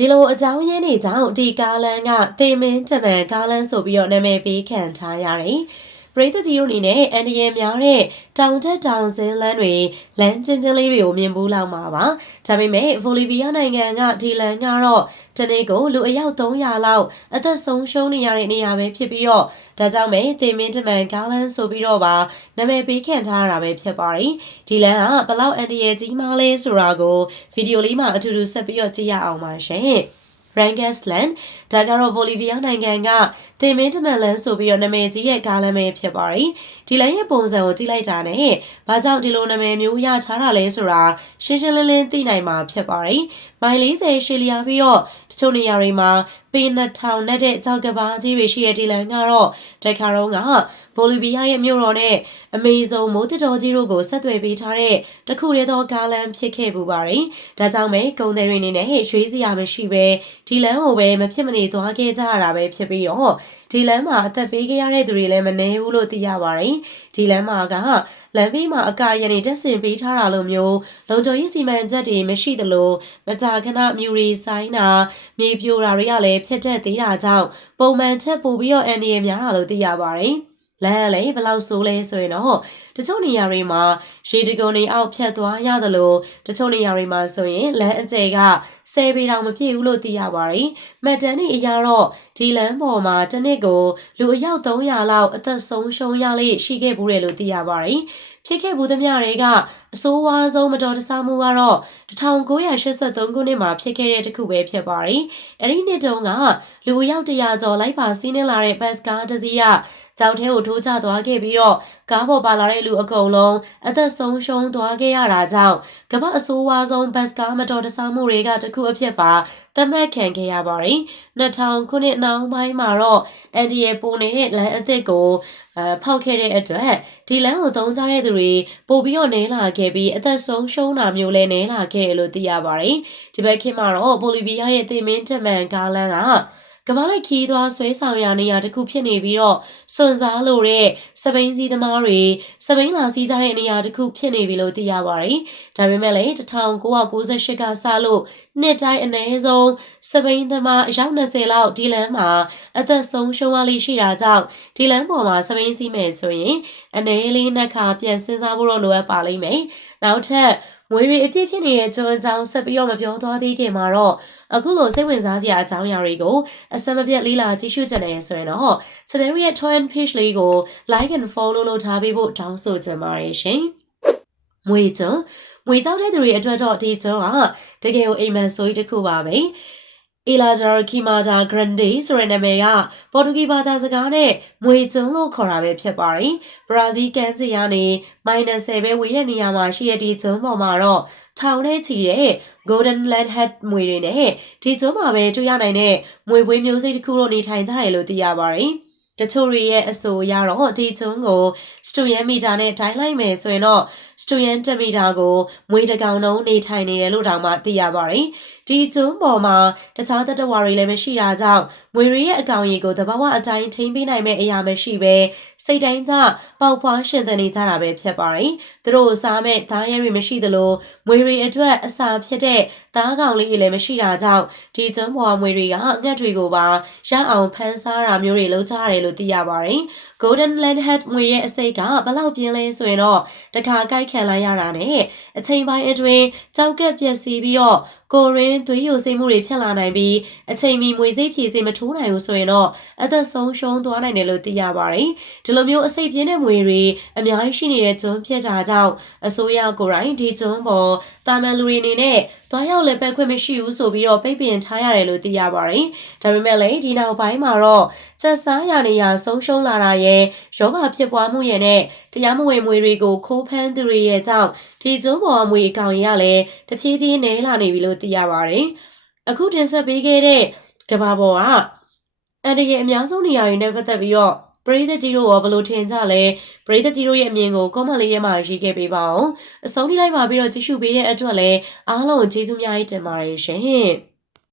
ဒီလိုအကြောင်းရင်းတွေကြောင့်ဒီကားလန်းကသေမင်းတမန်ကားလန်းဆိုပြီးတော့နာမည်ပေးခံထားရတယ်။ပရိသတ်ကြီးတို့အနေနဲ့အန်ဒီရယ်များတဲ့တောင်တက်တောင်စင်းလန်းတွေလမ်းကျဉ်းကျဉ်းလေးတွေကိုမြင်ဘူးလောက်မှာပါ။ဒါပေမဲ့ဗိုလီဗီးယားနိုင်ငံကဒီလန်းကတော့တနေ့ကိုလူအယောက်300လောက်အသက်ဆုံးရှုံးနေရတဲ့နေရာပဲဖြစ်ပြီးတော့ဒါကြောင့်ပဲသေမင်းတမန်ကားလန်းဆိုပြီးတော့ပါနာမည်ပေးခံထားရတာပဲဖြစ်ပါတယ်။ဒီလန်းကဘလောက်အန်ဒီရယ်ကြီးမားလဲဆိုတာကိုဗီဒီယိုလေးမှာအတူတူဆက်ပြီးတော့ကြည့်ရအောင်ပါရှင်။ Rangersland ဒါကတော့ဘိုလီဗီးယားနိုင်ငံကသေမင်းတမန်လန်းဆိုပြီးတော့နာမည်ကြီးရဲ့ကားလမ်းပဲဖြစ်ပါတယ်။ဒီလမ်းရဲ့ပုံစံကိုကြည့်လိုက်တာနဲ့ဘာကြောင့်ဒီလိုနာမည်မျိုးရထားတာလဲဆိုတာရှင်းရှင်းလင်းလင်းသိနိုင်မှာဖြစ်ပါတယ်။မိုင်40ရှည်လျားပြီးတော့တချို့နေရာတွေမှာပေ2000နဲ့တဲ့ကြောက်ကဘာကြီးတွေရှိတဲ့ဒီလမ်းကတော့တိုက်ခါတော့ကဘိုလီဗီးယားရဲ့မြို့တော်နဲ့အမေဇုံမိုးတတော်ကြီးတို့ကိုဆက်သွယ်ပေးထားတဲ့တခုတည်းသောကားလမ်းဖြစ်ခဲ့ပူပါတယ်။ဒါကြောင့်ပဲကုန်သည်တွေအနေနဲ့ရွှေစရာမရှိပဲဒီလမ်းကိုပဲမဖြစ်မနေသွားခဲ့ကြရတာပဲဖြစ်ပြီးတော့ဒီလမ်းမှာအသက်ပေးခဲ့ရတဲ့သူတွေလည်းမနှဲဘူးလို့သိရပါတယ်။ဒီလမ်းမှာကလမ်းဘေးမှာအကာရံနေတက်ဆင်ပေးထားတာလိုမျိုးလုံခြုံရေးစီမံချက်တွေမရှိသလိုမကြာခဏမြူရီဆိုင်တာမြေပြိုတာတွေကလည်းဖြစ်တတ်သေးတာကြောင့်ပုံမှန်ချက်ပို့ပြီးတော့အန်ဒီရများတာလို့သိရပါတယ်။လမ်းကလည်းဘယ်လောက်ဆိုးလဲဆိုရင်တော့တချို့နေရာတွေမှာရေတကုံတွေအောက်ဖြတ်သွားရသလိုတချို့နေရာတွေမှာဆိုရင်လမ်းအကျယ်က10ပေတောင်မပြည့်ဘူးလို့သိရပါတယ်။မှတ်တမ်းတွေအရတော့ဒီလမ်းပေါ်မှာတစ်နေ့ကိုလူအယောက်300လောက်အသက်ဆုံးရှုံးရလေရှိခဲ့ဘူးတယ်လို့သိရပါတယ်။ဖြစ်ခဲ့ဘူးသမျှတွေကအဆိုးဝါးဆုံးမတော်တဆမှုကတော့1983ခုနှစ်မှာဖြစ်ခဲ့တဲ့တစ်ခုပဲဖြစ်ပါတယ်။အဲဒီနှစ်တုန်းကလူအယောက်100ကျော်လိုက်ပါစီးနှင်းလာတဲ့ဘတ်စ်ကားတစ်စီးကကြောက်ထဲကိုထိုးကျသွားခဲ့ပြီးတော့ကားပေါ်ပါလာတဲ့လူအကုန်လုံးအသက်ဆုံးရှုံးသွားခဲ့ရတာကြောင့်ကမ္ဘာအဆိုးဝါးဆုံးဘတ်စ်ကားမတော်တဆမှုတွေကတစ်ခုအဖြစ်ပါသတ်မှတ်ခံခဲ့ရပါတယ်။2000ခုနှစ်နောက်ပိုင်းမှာတော့အန်ဒီရဲ့ပုံနေတဲ့လမ်းအသစ်ကိုဖောက်ခဲ့တဲ့အတွက်ဒီလမ်းကိုသုံးကြတဲ့သူတွေပို့ပြီးတော့နဲလာခဲ့ပြီးအသက်ဆုံးရှုံးတာမျိုးလည်းနဲလာခဲ့တယ်လို့သိရပါတယ်။ဒီဘက်ခေတ်မှာတော့ဘိုလီဗီးယားရဲ့သေမင်းတမန်ကားလမ်းကကမ္ဘာလိုက်ခီးသွားဆွဲဆောင်ရာနေရာတစ်ခုဖြစ်နေပြီးတော့စွန်စားလိုတဲ့စပိန်စီးသမားတွေစပိန်လာစီးကြတဲ့နေရာတစ်ခုဖြစ်နေပြီလို့သိရပါတယ်။ဒါပေမဲ့လည်း1998ကစလို့နှစ်တိုင်းအနည်းဆုံးစပိန်သမားအယောက်20လောက်ဒီလမ်းမှာအသက်ဆုံးရှုံးရလိရှိတာကြောင့်ဒီလမ်းပေါ်မှာစပိန်စီးမယ်ဆိုရင်အနည်းလေးနှစ်ခါပြန်စဉ်းစားဖို့တော့လိုအပ်ပါလိမ့်မယ်။နောက်ထပ်ငွေတွေအပြည့်ဖြစ်နေတဲ့ကျွန်းအကြောင်းဆက်ပြီးတော့မပြောသွားသေးခင်မှာတော့အခုလိုစိတ်ဝင်စားစရာအကြောင်းအရာတွေကိုအစမပြတ်လေးလာကြည့်ရှုကြနေဆိုရင်တော့စတဲ့ရဲ့ Twin Page လေးကို like and follow လုပ်ထားပေးဖို့တောင်းဆိုချင်ပါတယ်ရှင်။ငွေကြောက်တဲ့သူတွေအတွက်တော့ဒီကျွန်းကတကယ်ကိုအိမ်မက်ဆိုးကြီးတစ်ခုပါပဲ။ Ilha Queimada Grande ဆိုတဲ့နာမည်ကပေါ်တူဂီဘာသာစကားနဲ့မွေကျွန်းလို့ခေါ်တာပဲဖြစ်ပါတယ်။ဘရာဇီးကမ်းခြေကနေ-10ပဲဝေးတဲ့နေရာမှာရှိတဲ့ဒီကျွန်းပေါ်မှာတော့ထောင်နဲ့ချီတဲ့ Golden Landhead မွေတွေနဲ့ဒီကျွန်းမှာပဲတွေ့ရနိုင်တဲ့မွေပွေးမျိုးစိတ်တစ်ခုတို့နေထိုင်ကြတယ်လို့သိရပါတယ်။တချို့ရဲ့အဆိုအရတော့ဒီကျွန်းကိုစတူယန်မီတာနဲ့တိုင်းလိုက်မယ်ဆိုရင်တော့စတူယန်တမီတာကိုမွေတကောင်လုံးနေထိုင်နေတယ်လို့တောင်မှသိရပါတယ်။ဒီကျွန်းပေါ်မှာတခြားသတ္တဝါတွေလည်းမရှိတာကြောင့်မွေတွေရဲ့အကောင်ရည်ကိုသဘာဝအတိုင်းထိန်းပေးနိုင်မဲ့အရာမရှိပဲစိတ်တိုင်းကျပေါက်ဖွားရှင်သန်နေကြတာပဲဖြစ်ပါတယ်။သူတို့စားမဲ့သားရဲတွေမရှိသလိုမွေတွေအတွက်အစာဖြစ်တဲ့သားကောင်လေးတွေလည်းမရှိတာကြောင့်ဒီကျွန်းပေါ်မွေတွေကငှက်တွေကိုပါရအောင်ဖမ်းစားတာမျိုးတွေလုပ်ကြရတယ်လို့သိရပါတယ်။ Golden Landhead မွေရဲ့အစိတ်ကဘလောက်ပြင်းလဲဆိုရင်တော့တခါကိုက်ခံလိုက်ရတာနဲ့အချိန်ပိုင်းအတွင်းကြောက်ကက်ပျက်စီးပြီးတော့ကိုရင်းသွေးယိုစိမ့်မှုတွေဖြစ်လာနိုင်ပြီးအချိန်မီမွေစိတ်ဖြည့်စေမထိုးနိုင်ဘူးဆိုရင်တော့အသက်ဆုံးရှုံးသွားနိုင်တယ်လို့သိရပါတယ်။ဒီလိုမျိုးအစိတ်ပြင်းတဲ့မွေတွေအများကြီးရှိနေတဲ့ကျွန်းဖြစ်တာကြောင့်အစိုးရကိုယ်တိုင်ဒီကျွန်းပေါ်တာမန်လူတွေအနေနဲ့တွားရောက်လည်းပဲခွင့်မရှိဘူးဆိုပြီးတော့ပိတ်ပင်ထားရတယ်လို့သိရပါတယ်။ဒါပေမဲ့လည်းဒီနောက်ပိုင်းမှာတော့စက်စားရနေရဆုံးရှုံးလာတာရဲ့ယောဂဖြစ်ပွားမှုရဲ့နဲ့တရားမဝင်မွေတွေကိုခိုးဖမ်းသူတွေရဲ့ကြောင့်ဒီကျွန်းပေါ်မွေအကောင်ရလည်းတဖြည်းဖြည်းနည်းလာနေပြီလို့သိရပါတယ်။အခုတင်ဆက်ပေးခဲ့တဲ့ကဘာပေါ်ကအန်ဒီရဲ့အများဆုံးနေရာတွေနဲ့ပတ်သက်ပြီးတော့ပရိသတ်ကြီးတို့ရောဘယ်လိုထင်ကြလဲပရိသတ်ကြီးတို့ရဲ့အမြင်ကို comment လေးထဲမှာရေးခဲ့ပေးပါအောင်အဆုံးထိလိုက်ပါပြီးတော့ကြည့်ရှုပေးတဲ့အတွက်လည်းအားလုံးကျေးဇူးများကြီးတင်ပါတယ်ရှင်